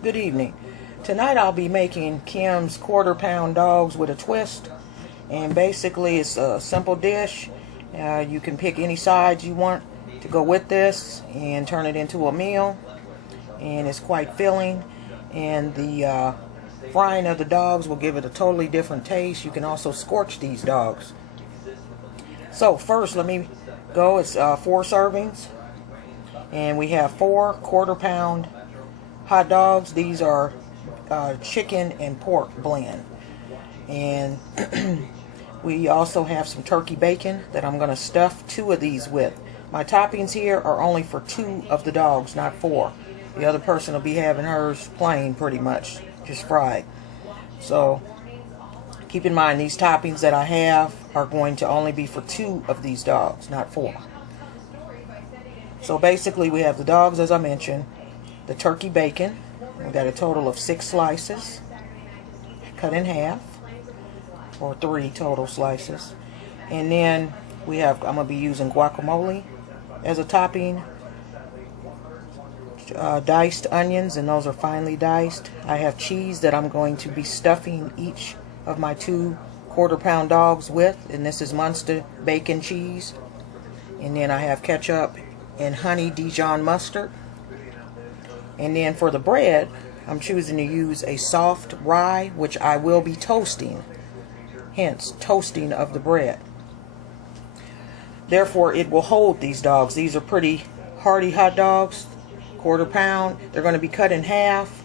Good evening. Tonight I'll be making Kim's quarter-pound dogs with a twist, and basically it's a simple dish. You can pick any sides you want to go with this and turn it into a meal, and it's quite filling, and the frying of the dogs will give it a totally different taste. You can also scorch these dogs. So first let me go. It's 4 servings, and we have 4 quarter-pound hot dogs. These are chicken and pork blend, and we also have some turkey bacon that I'm going to stuff 2 of these with. My toppings here are only for 2 of the dogs, not 4. The other person will be having hers plain, pretty much just fried. So keep in mind, these toppings that I have are going to only be for 2 of these dogs, not 4. So basically we have the dogs, as I mentioned, the turkey bacon. We got a total of 6 slices cut in half, or 3 total slices. And then I'm going to be using guacamole as a topping, diced onions, and those are finely diced. I have cheese that I'm going to be stuffing each of my 2 quarter-pound dogs with, and this is Munster bacon cheese. And then I have ketchup and honey Dijon mustard. And then for the bread, I'm choosing to use a soft rye, which I will be toasting, hence toasting of the bread. Therefore, it will hold these dogs. These are pretty hearty hot dogs, quarter-pound. They're going to be cut in half.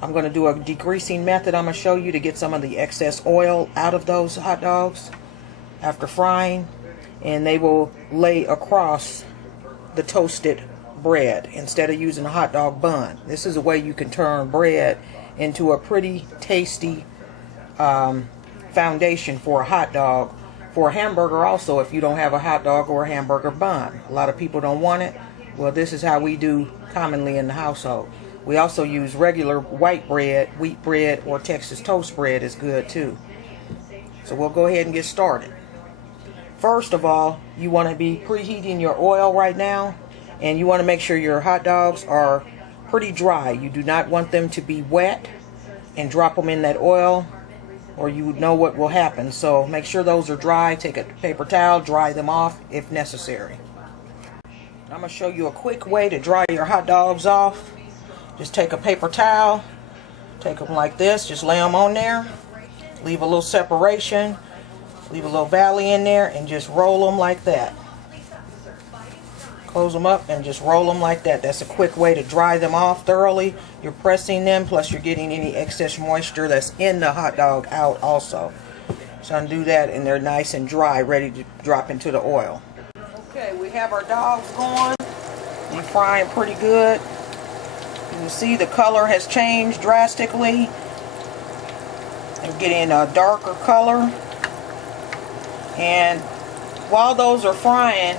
I'm going to do a degreasing method I'm going to show you to get some of the excess oil out of those hot dogs after frying, and they will lay across the toasted bread instead of using a hot dog bun. This is a way you can turn bread into a pretty tasty foundation for a hot dog, for a hamburger also, if you don't have a hot dog or a hamburger bun. A lot of people don't want it. Well, this is how we do commonly in the household. We also use regular white bread, wheat bread, or Texas toast bread is good too. So we'll go ahead and get started. First of all, you want to be preheating your oil right now, and you want to make sure your hot dogs are pretty dry. You do not want them to be wet and drop them in that oil, or you would know what will happen. So make sure those are dry. Take a paper towel, dry them off if necessary. I'm going to show you a quick way to dry your hot dogs off. Just take a paper towel, take them like this, just lay them on there, leave a little separation, leave a little valley in there, and just roll them like that. Close them up and just roll them like that. That's a quick way to dry them off thoroughly. You're pressing them, plus you're getting any excess moisture that's in the hot dog out also. So undo that, and they're nice and dry, ready to drop into the oil. Okay, we have our dogs going. They're frying pretty good. You can see the color has changed drastically. They're getting a darker color. And while those are frying,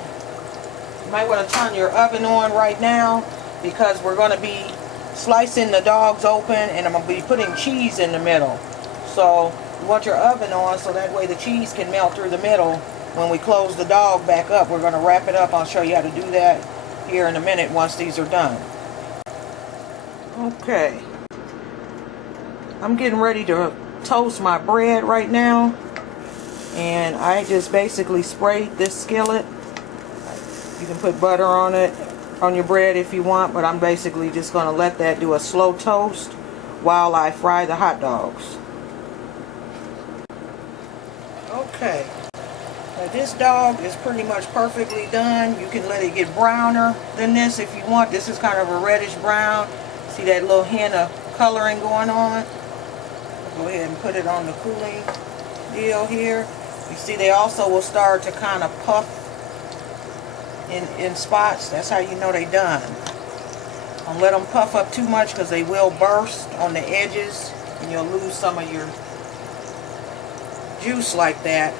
you might want to turn your oven on right now, because we're going to be slicing the dogs open, and I'm going to be putting cheese in the middle. So you want your oven on so that way the cheese can melt through the middle. When we close the dog back up, we're going to wrap it up. I'll show you how to do that here in a minute once these are done. Okay. I'm getting ready to toast my bread right now. And I just basically sprayed this skillet. You can put butter on it, on your bread if you want, but I'm basically just going to let that do a slow toast while I fry the hot dogs. Okay. Now this dog is pretty much perfectly done. You can let it get browner than this if you want. This is kind of a reddish brown. See that little hint of coloring going on? Go ahead and put it on the cooling deal here. You see they also will start to kind of puff in spots. That's how you know they done. Don't let them puff up too much, because they will burst on the edges and you'll lose some of your juice like that,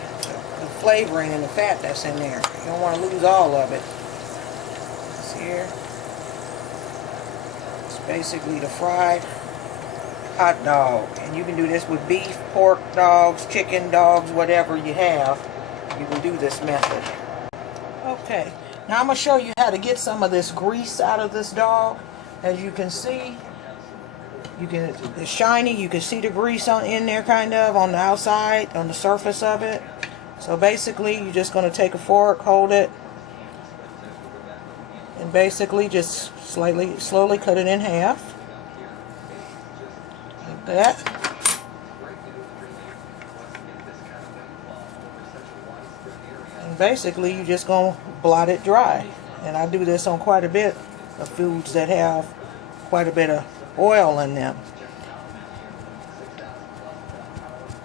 the flavoring and the fat that's in there. You don't want to lose all of it. See here? It's basically the fried hot dog, and you can do this with beef, pork dogs, chicken dogs, whatever you have. You can do this method. Okay, now I'm going to show you how to get some of this grease out of this dog. As you can see, It's shiny. You can see the grease in there, kind of on the outside, on the surface of it. So basically, you're just going to take a fork, hold it, and basically just slowly cut it in half, like that. And basically, you're just going to blot it dry. And I do this on quite a bit of foods that have quite a bit of oil in them.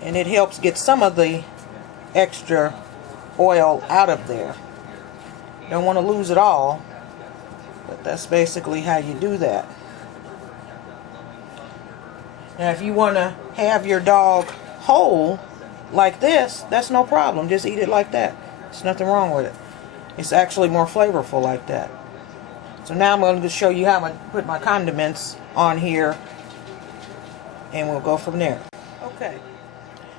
And it helps get some of the extra oil out of there. You don't want to lose it all, but that's basically how you do that. Now if you want to have your dog whole like this, that's no problem. Just eat it like that. There's nothing wrong with it. It's actually more flavorful like that. So now I'm going to show you how I'm going to put my condiments on here, and we'll go from there. Okay.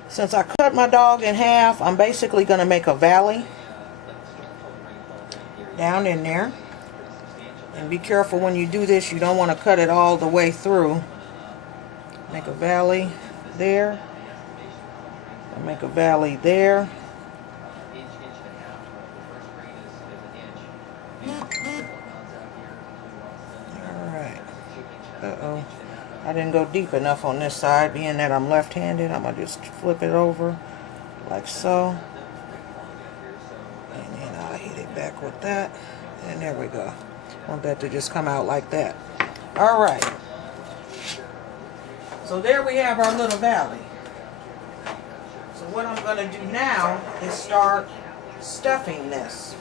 Since I cut my dog in half, I'm basically going to make a valley down in there. And be careful when you do this, you don't want to cut it all the way through. Make a valley there. I'll make a valley there. Alright. Uh-oh. I didn't go deep enough on this side, being that I'm left-handed. I'm going to just flip it over like so. And then I'll hit it back with that. And there we go. I want that to just come out like that. Alright. So there we have our little valley. So what I'm going to do now is start stuffing this.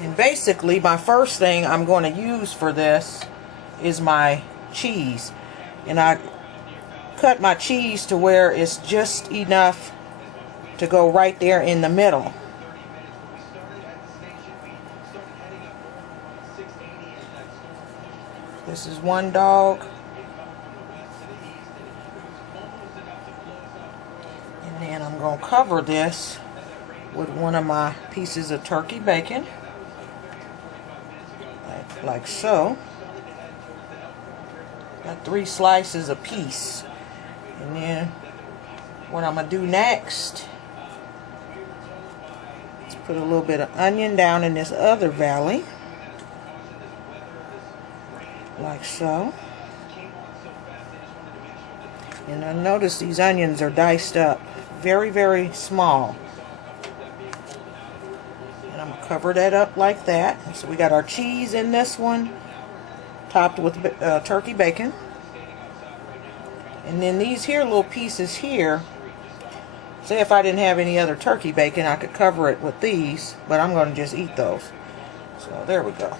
And basically, my first thing I'm going to use for this is my cheese. And I cut my cheese to where it's just enough to go right there in the middle. This is one dog. And then I'm going to cover this with one of my pieces of turkey bacon. Like so. Got 3 slices a piece. And then what I'm going to do next is put a little bit of onion down in this other valley. Like so. And I notice these onions are diced up very, very small. And I'm going to cover that up like that. So we got our cheese in this one, topped with turkey bacon. And then these here little pieces here, say if I didn't have any other turkey bacon, I could cover it with these, but I'm going to just eat those. So there we go.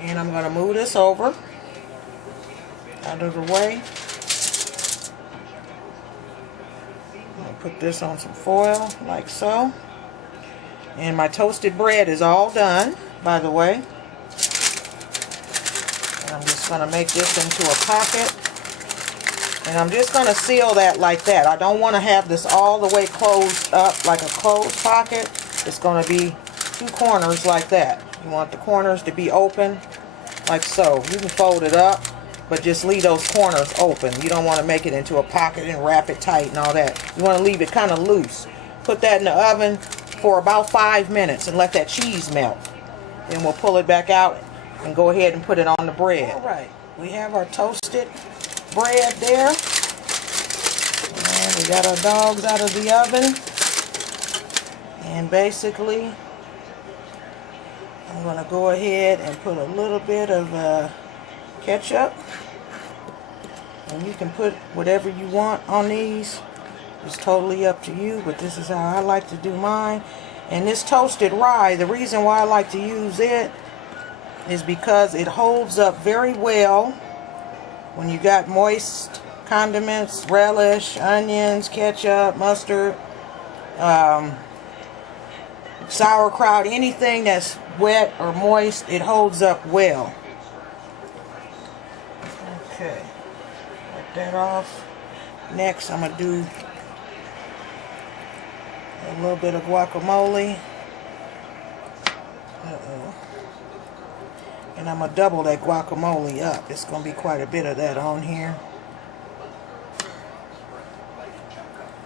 And I'm going to move this over out of the way. I'm going to put this on some foil like so. And my toasted bread is all done, by the way. And I'm just going to make this into a pocket. And I'm just going to seal that like that. I don't want to have this all the way closed up like a closed pocket. It's going to be 2 corners like that. You want the corners to be open like so. You can fold it up, but just leave those corners open. You don't want to make it into a pocket and wrap it tight and all that. You want to leave it kind of loose. Put that in the oven for about 5 minutes and let that cheese melt. Then we'll pull it back out and go ahead and put it on the bread. Alright, we have our toasted bread there. And we got our dogs out of the oven. And basically, I'm going to go ahead and put a little bit of ketchup. And you can put whatever you want on these. It's totally up to you, but this is how I like to do mine. And this toasted rye, the reason why I like to use it is because it holds up very well when you got moist condiments, relish, onions, ketchup, mustard, sauerkraut, anything that's wet or moist, it holds up well. Okay, wipe that off. Next, I'm going to do a little bit of guacamole. And I'm going to double that guacamole up. It's going to be quite a bit of that on here.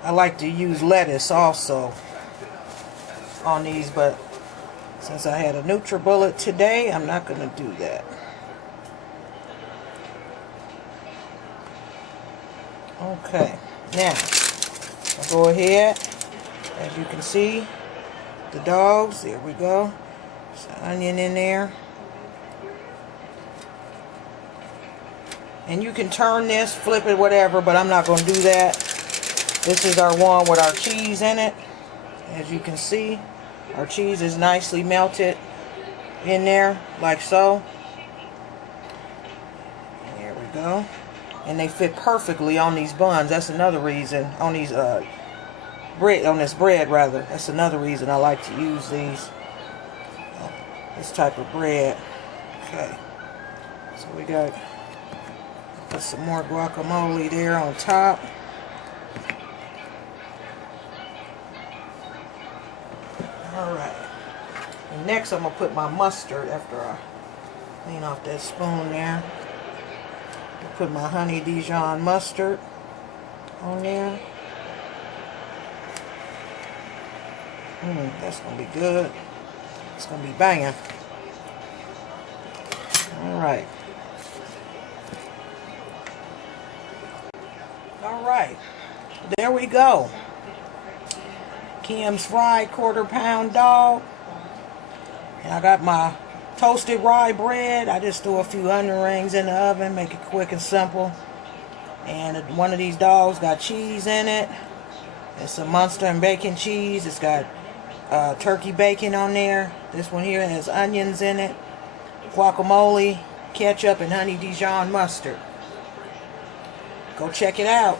I like to use lettuce also on these, but since I had a NutriBullet today, I'm not going to do that. Okay, now I'll go ahead, as you can see, the dogs, there we go. There's an onion in there. And you can turn this, flip it, whatever, but I'm not going to do that. This is our one with our cheese in it. As you can see, our cheese is nicely melted in there, like so. There we go. And they fit perfectly on these buns. That's another reason, on these this bread rather. That's another reason I like to use this type of bread. Okay. So we got, put some more guacamole there on top. Alright. And next I'm going to put my mustard after I clean off that spoon there. I'll put my honey Dijon mustard on there. That's going to be good. It's going to be banging. Alright. Alright. There we go. Kim's fried quarter-pound dog. And I got my toasted rye bread. I just threw a few onion rings in the oven, make it quick and simple. And one of these dogs got cheese in it. It's a Munster and bacon cheese. It's got turkey bacon on there. This one here has onions in it, guacamole, ketchup, and honey Dijon mustard. Go check it out.